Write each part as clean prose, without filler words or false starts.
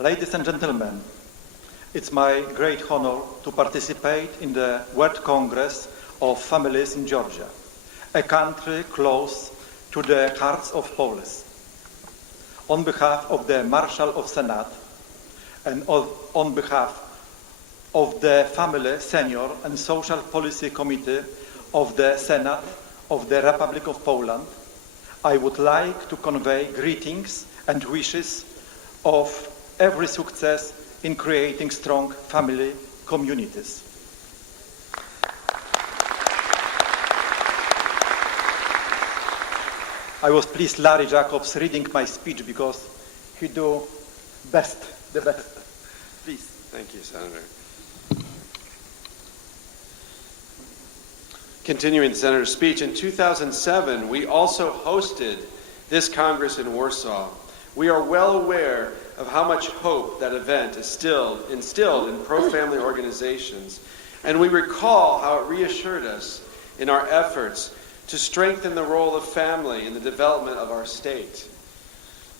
Ladies and gentlemen, it's my great honor to participate in the World Congress of Families in Georgia, a country close to the hearts of Poles. On behalf of the Marshal of Senate and on behalf of the Family, Senior and Social Policy Committee of the Senate of the Republic of Poland, I would like to convey greetings and wishes of every success in creating strong family communities. I was pleased Larry Jacobs reading my speech because he do the best. Please. Thank you, Senator. Continuing the Senator's speech, in 2007, we also hosted this Congress in Warsaw. We are well aware of how much hope that event instilled in pro-family organizations, and we recall how it reassured us in our efforts to strengthen the role of family in the development of our state.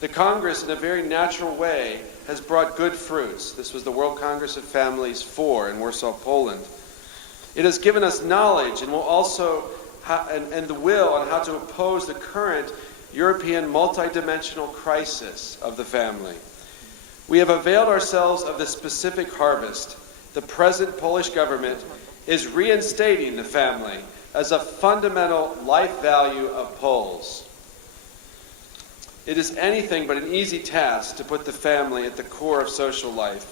The Congress, in a very natural way, has brought good fruits. This was the World Congress of Families IV in Warsaw, Poland. It has given us knowledge and will also and the will on how to oppose the current European multidimensional crisis of the family. We have availed ourselves of the specific harvest. The present Polish government is reinstating the family as a fundamental life value of Poles. It is anything but an easy task to put the family at the core of social life.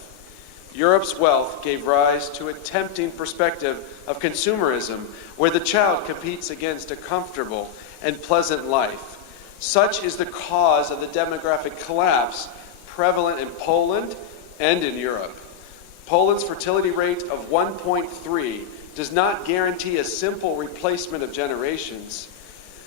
Europe's wealth gave rise to a tempting perspective of consumerism, where the child competes against a comfortable and pleasant life. Such is the cause of the demographic collapse prevalent in Poland and in Europe. Poland's fertility rate of 1.3 does not guarantee a simple replacement of generations.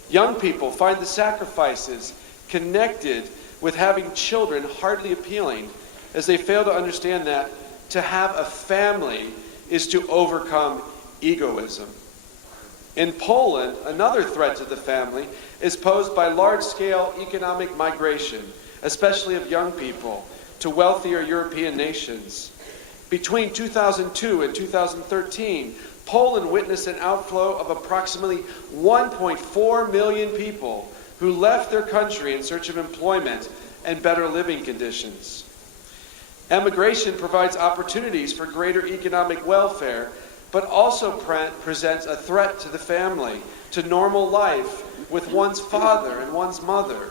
Young people find the sacrifices connected with having children hardly appealing, as they fail to understand that to have a family is to overcome egoism. In Poland, another threat to the family is posed by large-scale economic migration, especially of young people, to wealthier European nations. Between 2002 and 2013, Poland witnessed an outflow of approximately 1.4 million people who left their country in search of employment and better living conditions. Emigration provides opportunities for greater economic welfare, but also presents a threat to the family, to normal life with one's father and one's mother.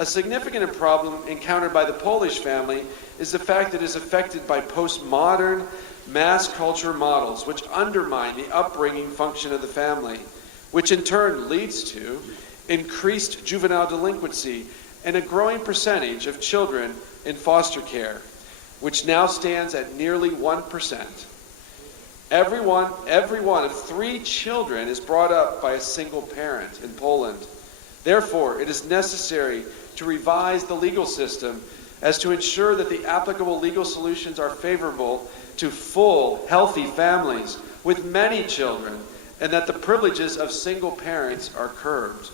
A significant problem encountered by the Polish family is the fact that it is affected by postmodern mass culture models which undermine the upbringing function of the family, which in turn leads to increased juvenile delinquency and a growing percentage of children in foster care, which now stands at nearly 1%. Every one of 3 children is brought up by a single parent in Poland. Therefore, it is necessary to revise the legal system as to ensure that the applicable legal solutions are favorable to full, healthy families with many children, and that the privileges of single parents are curbed.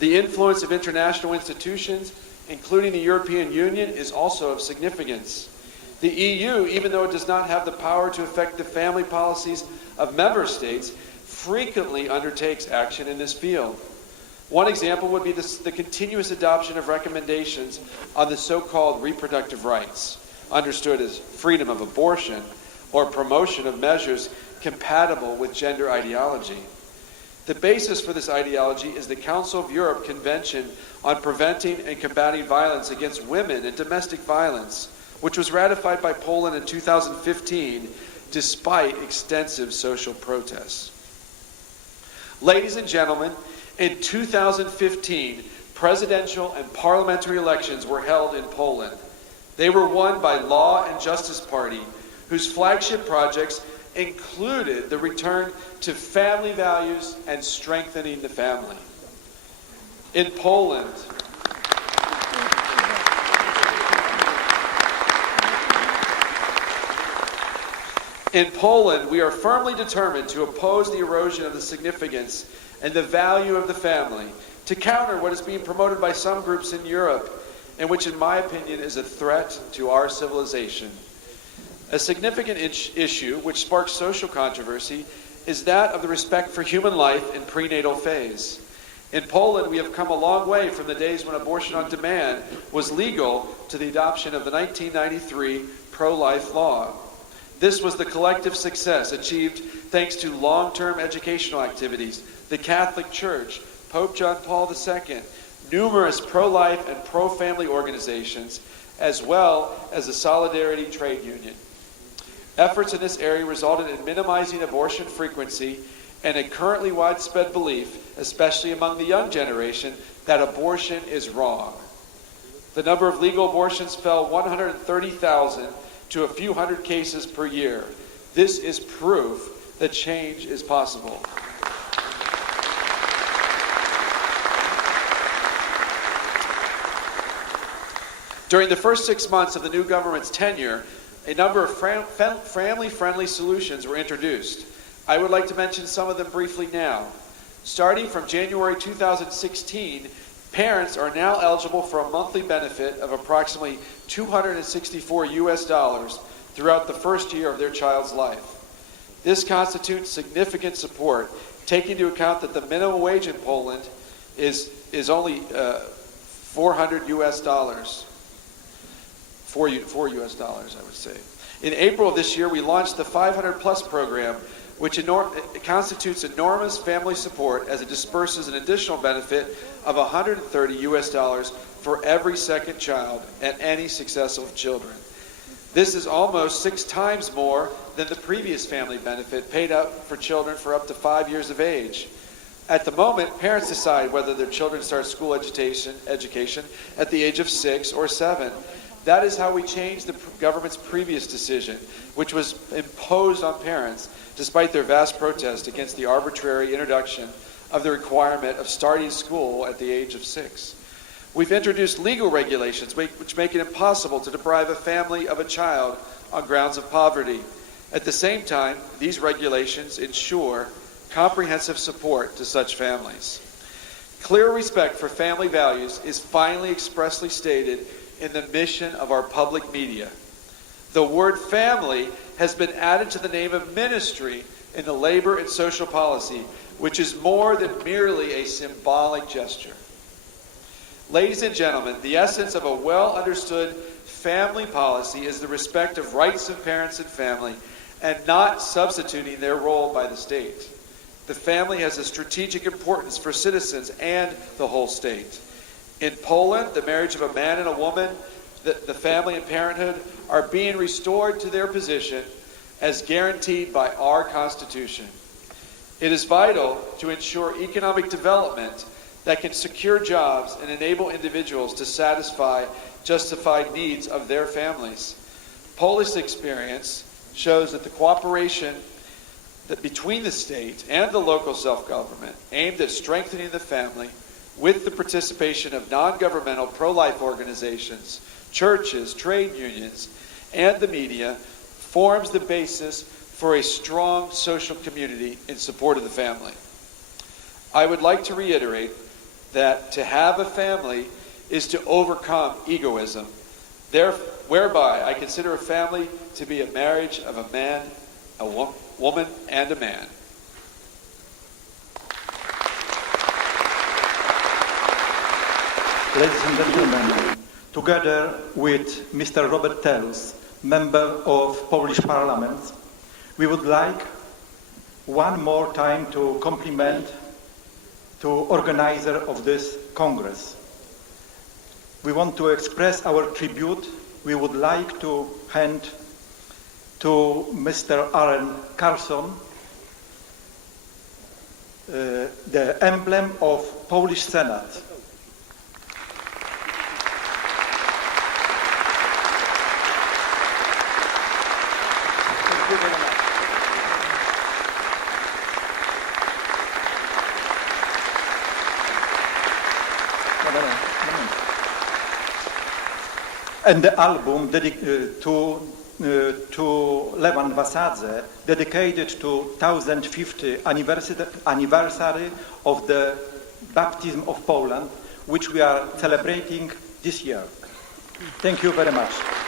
The influence of international institutions, including the European Union, is also of significance. The EU, even though it does not have the power to affect the family policies of member states, frequently undertakes action in this field. One example would be the continuous adoption of recommendations on the so-called reproductive rights, understood as freedom of abortion or promotion of measures compatible with gender ideology. The basis for this ideology is the Council of Europe Convention on Preventing and Combating Violence Against Women and Domestic Violence, which was ratified by Poland in 2015 despite extensive social protests. Ladies and gentlemen, in 2015, presidential and parliamentary elections were held in Poland. They were won by Law and Justice Party, whose flagship projects included the return to family values and strengthening the family. In Poland, we are firmly determined to oppose the erosion of the significance and the value of the family, to counter what is being promoted by some groups in Europe and which in my opinion is a threat to our civilization. A significant issue which sparks social controversy is that of the respect for human life in prenatal phase. In Poland, we have come a long way from the days when abortion on demand was legal to the adoption of the 1993 pro-life law. This was the collective success achieved thanks to long-term educational activities, the Catholic Church, Pope John Paul II, numerous pro-life and pro-family organizations, as well as the Solidarity Trade Union. Efforts in this area resulted in minimizing abortion frequency and a currently widespread belief, especially among the young generation, that abortion is wrong. The number of legal abortions fell 130,000 to a few hundred cases per year. This is proof that change is possible. During the first 6 months of the new government's tenure, a number of family-friendly solutions were introduced. I would like to mention some of them briefly now. Starting from January 2016, parents are now eligible for a monthly benefit of approximately $264 throughout the first year of their child's life. This constitutes significant support, taking into account that the minimum wage in Poland is only $400. $4 US, I would say. In April of this year, we launched the 500 Plus program, which constitutes enormous family support as it disperses an additional benefit of $130 US for every second child and any successive children. This is almost 6 times more than the previous family benefit paid out for children for up to 5 years of age. At the moment, parents decide whether their children start school education at the age of 6 or 7. That is how we changed the government's previous decision, which was imposed on parents despite their vast protest against the arbitrary introduction of the requirement of starting school at the age of 6. We've introduced legal regulations which make it impossible to deprive a family of a child on grounds of poverty. At the same time, these regulations ensure comprehensive support to such families. Clear respect for family values is finally expressly stated in the mission of our public media. The word family has been added to the name of ministry in the labor and social policy, which is more than merely a symbolic gesture. Ladies and gentlemen, the essence of a well-understood family policy is the respect of rights of parents and family, and not substituting their role by the state. The family has a strategic importance for citizens and the whole state. In Poland, the marriage of a man and a woman, the family and parenthood are being restored to their position as guaranteed by our Constitution. It is vital to ensure economic development that can secure jobs and enable individuals to satisfy justified needs of their families. Polish experience shows that the cooperation between the state and the local self-government aimed at strengthening the family with the participation of non-governmental pro-life organizations, churches, trade unions, and the media forms the basis for a strong social community in support of the family. I would like to reiterate that to have a family is to overcome egoism, whereby I consider a family to be a marriage of a man, a woman, and a man. Ladies and gentlemen, together with Mr. Robert Telus, member of Polish Parliament, we would like one more time to compliment to organizer of this Congress. We want to express our tribute. We would like to hand to Mr. Aaron Carlson the emblem of Polish Senate. And the album to Lewan Wasadze, dedicated to 1050th anniversary of the baptism of Poland, which we are celebrating this year. Thank you very much.